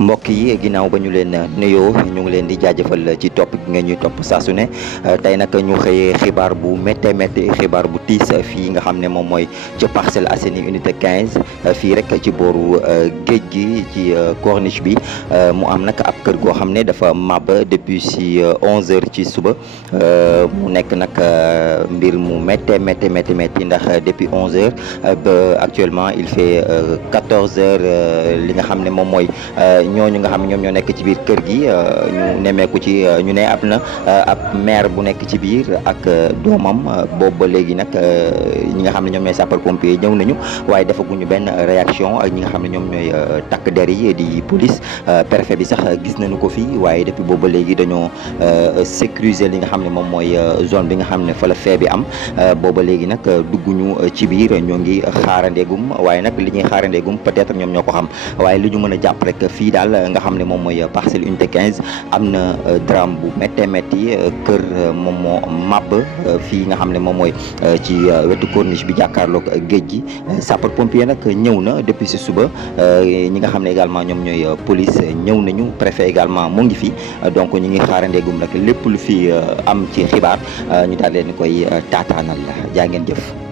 mbokk yi ginnaaw ba ñu leen nuyoo ñu ngi leen di jaajëfal ci topp gi nga ñuy topp saa su ne tey nag ñu xëyee xibaar bu métti xibaar bu tiis fii nga xam ne moom mooy ca Parcelles Assainies unité 15 fii rek ci booru géej gi ci corniche bi mu am nag ab kër goo xam ne dafa màbb depuis si 11h ci suba mu nekk nag mbir mu métti ndax depuis 11h ba actuellement il fait 14h li nga xam ne moom mooy ñooñu nga xam ne ñoom ñoo nekk ci biir kër gi ñu nemmeeku ci ñu ne ab na ab maire bu nekk ci biir ak doomam boobu ba léegi nag ñi nga xam ne ñoom ñooy sapeur pompier ñëw nañu waaye defaguñu benn réaction ak ñi nga xam ne ñoom ñooy takk der yi di police préfet bi sax gis nañu ko fii waaye depuis boobu ba léegi dañoo sécuriser li nga xam ne moom mooy zone bi nga xam ne fa la fee bi am booba léegi nag dugguñu ci biir ñoo ngi xaarandeegum waaye nag li ñuy xaarandeegum peut-être ñoom ñoo ko xam waaye li ñu mën a jàpp rek fii daal nga xam ne moom mooy Parcelles unité 15 am na drame bu métti kër moom moo màbb fii nga xam ne moom mooy ci wetu corniche bi jàkkaarloog géej gi sapeur pompier nag ñëw na depuis si suba ñi nga xam ne également ñoom ñooy police ñëw nañu préfet également mu ngi fi donc ñu ngi xaarandeegum rek lépp lu fi am ci xibaar ñu daal leen koy taataanal jaa ngeen jëf.